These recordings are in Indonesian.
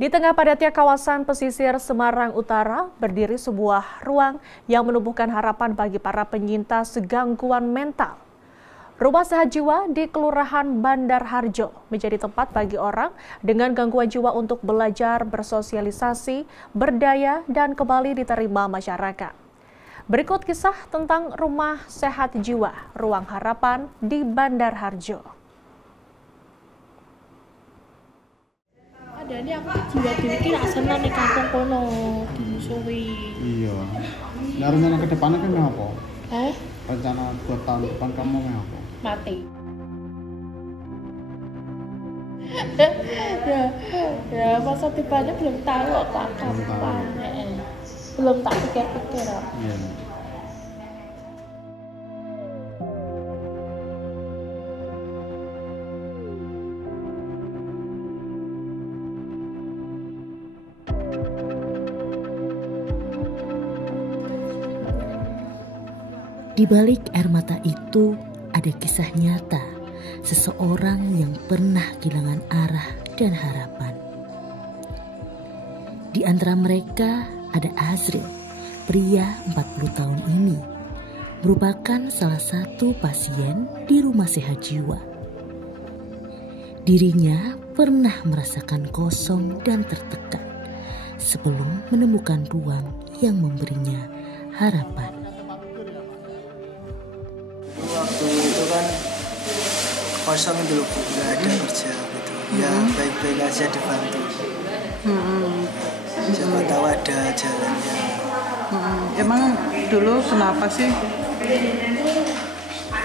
Di tengah padatnya kawasan pesisir Semarang Utara, berdiri sebuah ruang yang menumbuhkan harapan bagi para penyintas gangguan mental. Rumah Sehat Jiwa di Kelurahan Bandar Harjo menjadi tempat bagi orang dengan gangguan jiwa untuk belajar, bersosialisasi, berdaya, dan kembali diterima masyarakat. Berikut kisah tentang Rumah Sehat Jiwa, Ruang Harapan di Bandar Harjo. Ini aku jiwa dhewe iki lak seneng ning kampung kono dimusuhi. Iya. Nah, rencana ke depannya kan mau apa? Rencana 2 tahun depan kamu mau apa? Mati. ya masa depannya belum tahu apa kapan. Belum tak pikir-pikir. Iya. Di balik air mata itu ada kisah nyata seseorang yang pernah kehilangan arah dan harapan. Di antara mereka ada Azril, pria 40 tahun ini, merupakan salah satu pasien di Rumah Sehat Jiwa. Dirinya pernah merasakan kosong dan tertekan sebelum menemukan ruang yang memberinya harapan. Waktu itu kan kosong dulu, nggak ada kerja gitu. Ya baik-baik aja dibantu. Siapa tahu ada jalannya. Emang dulu kenapa sih?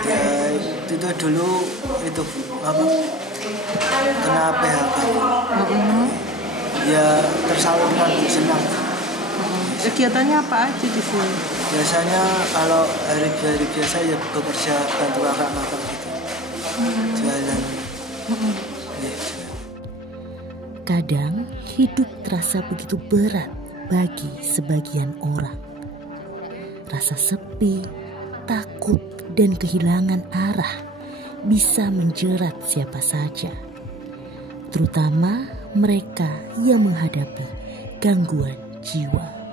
Ya itu dulu itu apa? Kena PHK. Ya tersalurkan, senang. Kegiatannya apa aja di sini? Biasanya kalau hari biasa ya bekerja bantu kakak-kakak gitu. Jalan. Kadang hidup terasa begitu berat bagi sebagian orang. Rasa sepi, takut, dan kehilangan arah bisa menjerat siapa saja, terutama mereka yang menghadapi gangguan jiwa.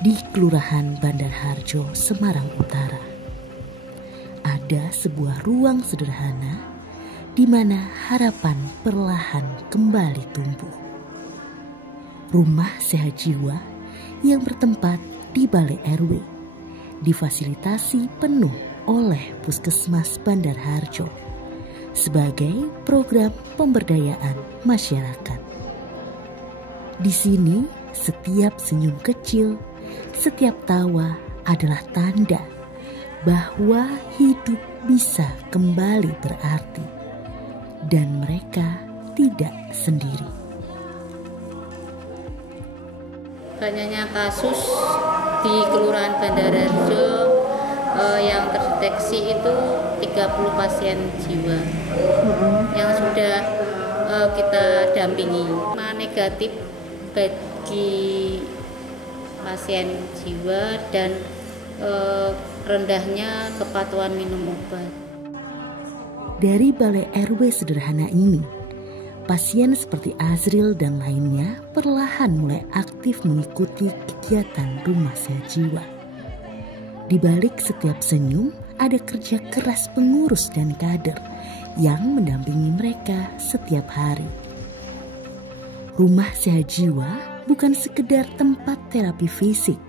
Di Kelurahan Bandar Harjo, Semarang Utara, ada sebuah ruang sederhana di mana harapan perlahan kembali tumbuh. Rumah Sehat Jiwa yang bertempat di Balai RW, difasilitasi penuh oleh Puskesmas Bandar Harjo sebagai program pemberdayaan masyarakat. Di sini, setiap senyum kecil, setiap tawa adalah tanda bahwa hidup bisa kembali berarti dan mereka tidak sendiri. Banyaknya kasus di Kelurahan Bandar Harjo yang terdeteksi itu 30 pasien jiwa yang sudah kita dampingi. Negatif bagi pasien jiwa dan rendahnya kepatuhan minum obat. Dari Balai RW sederhana ini, pasien seperti Azril dan lainnya perlahan mulai aktif mengikuti kegiatan Rumah Sehat Jiwa. Di balik setiap senyum ada kerja keras pengurus dan kader yang mendampingi mereka setiap hari. Rumah Sehat Jiwa bukan sekedar tempat terapi fisik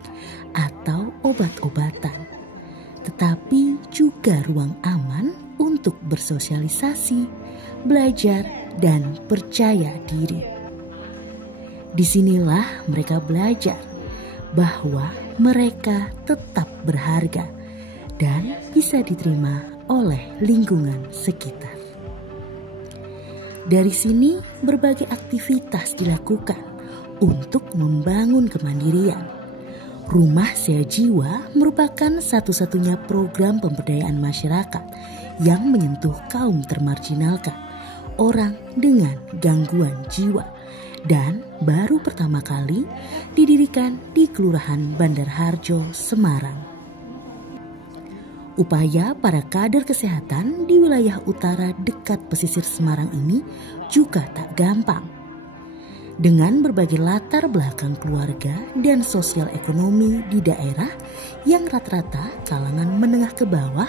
atau obat-obatan, tetapi juga ruang aman untuk bersosialisasi, belajar, dan percaya diri. Disinilah mereka belajar bahwa mereka tetap berharga dan bisa diterima oleh lingkungan sekitar. Dari sini berbagai aktivitas dilakukan untuk membangun kemandirian. Rumah Sehat Jiwa merupakan satu-satunya program pemberdayaan masyarakat yang menyentuh kaum termarginalkan, orang dengan gangguan jiwa, dan baru pertama kali didirikan di Kelurahan Bandar Harjo, Semarang. Upaya para kader kesehatan di wilayah utara dekat pesisir Semarang ini juga tak gampang. Dengan berbagai latar belakang keluarga dan sosial ekonomi di daerah yang rata-rata kalangan menengah ke bawah,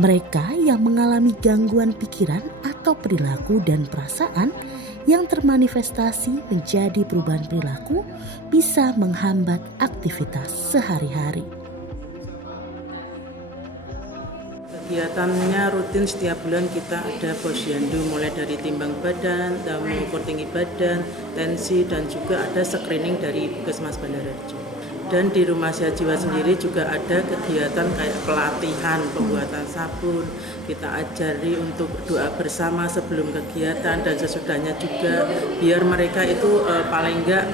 mereka yang mengalami gangguan pikiran atau perilaku dan perasaan yang termanifestasi menjadi perubahan perilaku bisa menghambat aktivitas sehari-hari. Kegiatannya rutin setiap bulan kita ada posyandu, mulai dari timbang badan, mengukur tinggi badan, tensi, dan juga ada screening dari Puskesmas Bandarharjo. Dan di Rumah Sehat Jiwa sendiri juga ada kegiatan kayak pelatihan pembuatan sabun. Kita ajari untuk doa bersama sebelum kegiatan dan sesudahnya juga, biar mereka itu paling enggak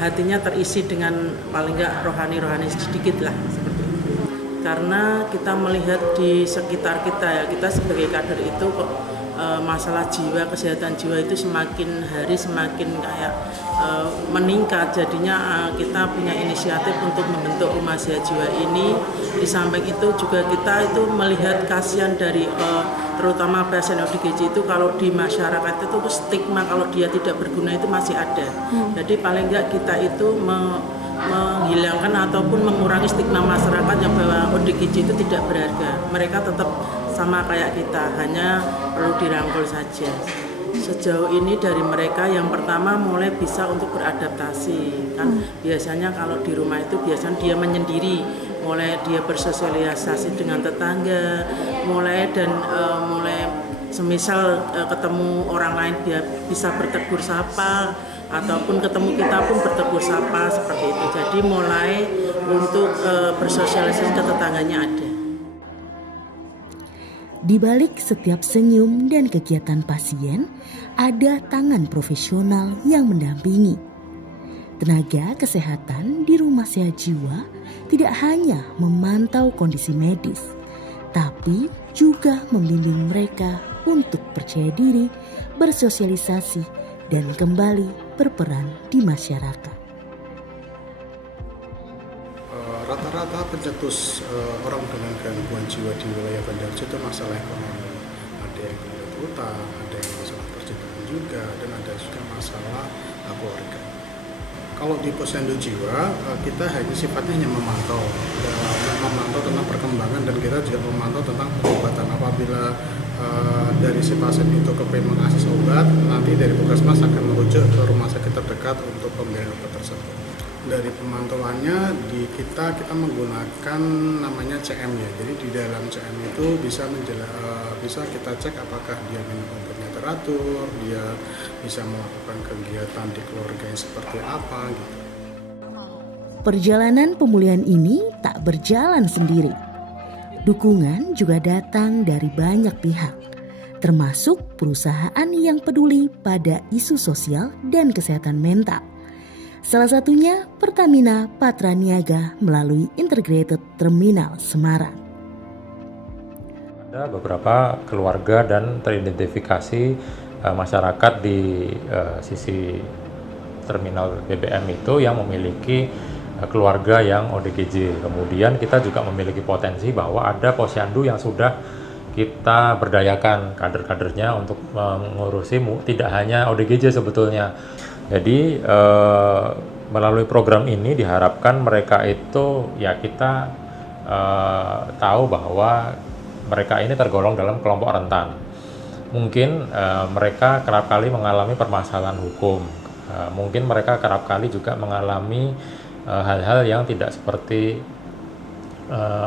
hatinya terisi dengan paling enggak rohani-rohani sedikit lah. Karena kita melihat di sekitar kita ya, kita sebagai kader itu kok masalah jiwa, kesehatan jiwa itu semakin hari semakin kayak meningkat. Jadinya kita punya inisiatif untuk membentuk Rumah Sehat Jiwa ini. Di samping itu juga kita itu melihat kasihan dari terutama pasien ODGJ itu, kalau di masyarakat itu stigma kalau dia tidak berguna itu masih ada. Jadi paling enggak kita itu menghilangkan ataupun mengurangi stigma masyarakat yang bahwa ODGJ itu tidak berharga. Mereka tetap sama kayak kita, hanya perlu dirangkul saja. Sejauh ini dari mereka yang pertama mulai bisa untuk beradaptasi. Kan biasanya kalau di rumah itu biasanya dia menyendiri, mulai dia bersosialisasi dengan tetangga, mulai semisal ketemu orang lain dia bisa bertegur sapa, ataupun ketemu kita pun bertegur sapa seperti itu. Jadi mulai untuk bersosialisasi ke tetangganya ada. Di balik setiap senyum dan kegiatan pasien, ada tangan profesional yang mendampingi. Tenaga kesehatan di Rumah Sehat Jiwa tidak hanya memantau kondisi medis, tapi juga membimbing mereka untuk percaya diri, bersosialisasi, dan kembali berperan di masyarakat. Rata-rata pencetus orang dengan gangguan jiwa di wilayah Bandarharjo itu masalah ekonomi. Ada yang kulit utang, ada yang masalah percintaan juga, dan ada juga masalah keluarga. Kalau di posyandu jiwa, kita hanya sifatnya memantau tentang perkembangan, dan kita juga memantau tentang pengobatan. Apabila dari si pasien itu kepingin mengakses obat, nanti dari Puskesmas akan merujuk ke rumah sakit terdekat untuk pemberian obat tersebut. Dari pemantauannya kita menggunakan namanya CM ya. Jadi di dalam CM itu bisa kita cek apakah dia minum obatnya teratur, dia bisa melakukan kegiatan di keluarganya seperti apa gitu. Perjalanan pemulihan ini tak berjalan sendiri. Dukungan juga datang dari banyak pihak, termasuk perusahaan yang peduli pada isu sosial dan kesehatan mental. Salah satunya Pertamina Patraniaga melalui Integrated Terminal Semarang. Ada beberapa keluarga dan teridentifikasi masyarakat di sisi terminal BBM itu yang memiliki keluarga yang ODGJ. Kemudian kita juga memiliki potensi bahwa ada posyandu yang sudah kita berdayakan kader-kadernya untuk mengurusi tidak hanya ODGJ sebetulnya. Jadi melalui program ini diharapkan mereka itu ya kita tahu bahwa mereka ini tergolong dalam kelompok rentan. Mungkin mereka kerap kali mengalami permasalahan hukum. Mungkin mereka kerap kali juga mengalami hal-hal yang tidak seperti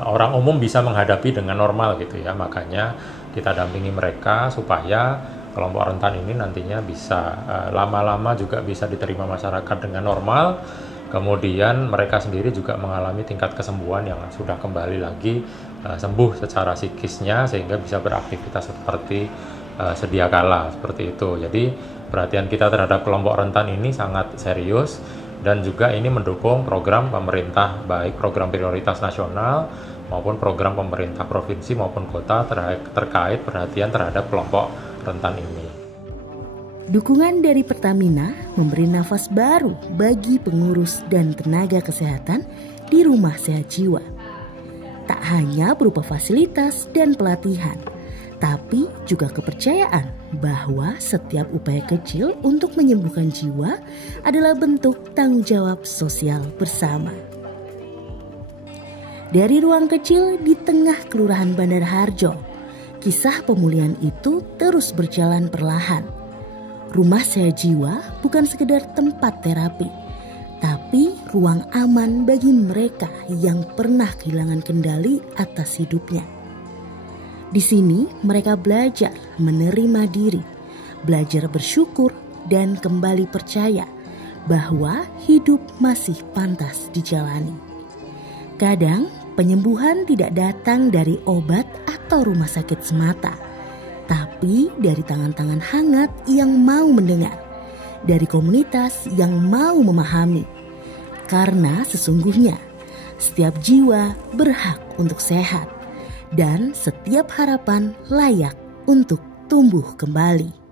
orang umum bisa menghadapi dengan normal gitu ya. Makanya kita dampingi mereka supaya kelompok rentan ini nantinya bisa lama-lama juga bisa diterima masyarakat dengan normal. Kemudian mereka sendiri juga mengalami tingkat kesembuhan yang sudah kembali lagi sembuh secara psikisnya sehingga bisa beraktivitas seperti sedia kala seperti itu. Jadi perhatian kita terhadap kelompok rentan ini sangat serius, dan juga ini mendukung program pemerintah, baik program prioritas nasional maupun program pemerintah provinsi maupun kota terkait perhatian terhadap kelompok rentan ini. Dukungan dari Pertamina memberi nafas baru bagi pengurus dan tenaga kesehatan di Rumah Sehat Jiwa. Tak Tak hanya berupa fasilitas dan pelatihan, tapi juga kepercayaan bahwa setiap upaya kecil untuk menyembuhkan jiwa adalah bentuk tanggung jawab sosial bersama. Dari ruang kecil di tengah Kelurahan Bandar Harjo, kisah pemulihan itu terus berjalan perlahan. Rumah Sehat Jiwa bukan sekedar tempat terapi, tapi ruang aman bagi mereka yang pernah kehilangan kendali atas hidupnya. Di sini mereka belajar menerima diri, belajar bersyukur dan kembali percaya bahwa hidup masih pantas dijalani. Kadang penyembuhan tidak datang dari obat atau rumah sakit semata, tapi dari tangan-tangan hangat yang mau mendengar, dari komunitas yang mau memahami. Karena sesungguhnya setiap jiwa berhak untuk sehat, dan setiap harapan layak untuk tumbuh kembali.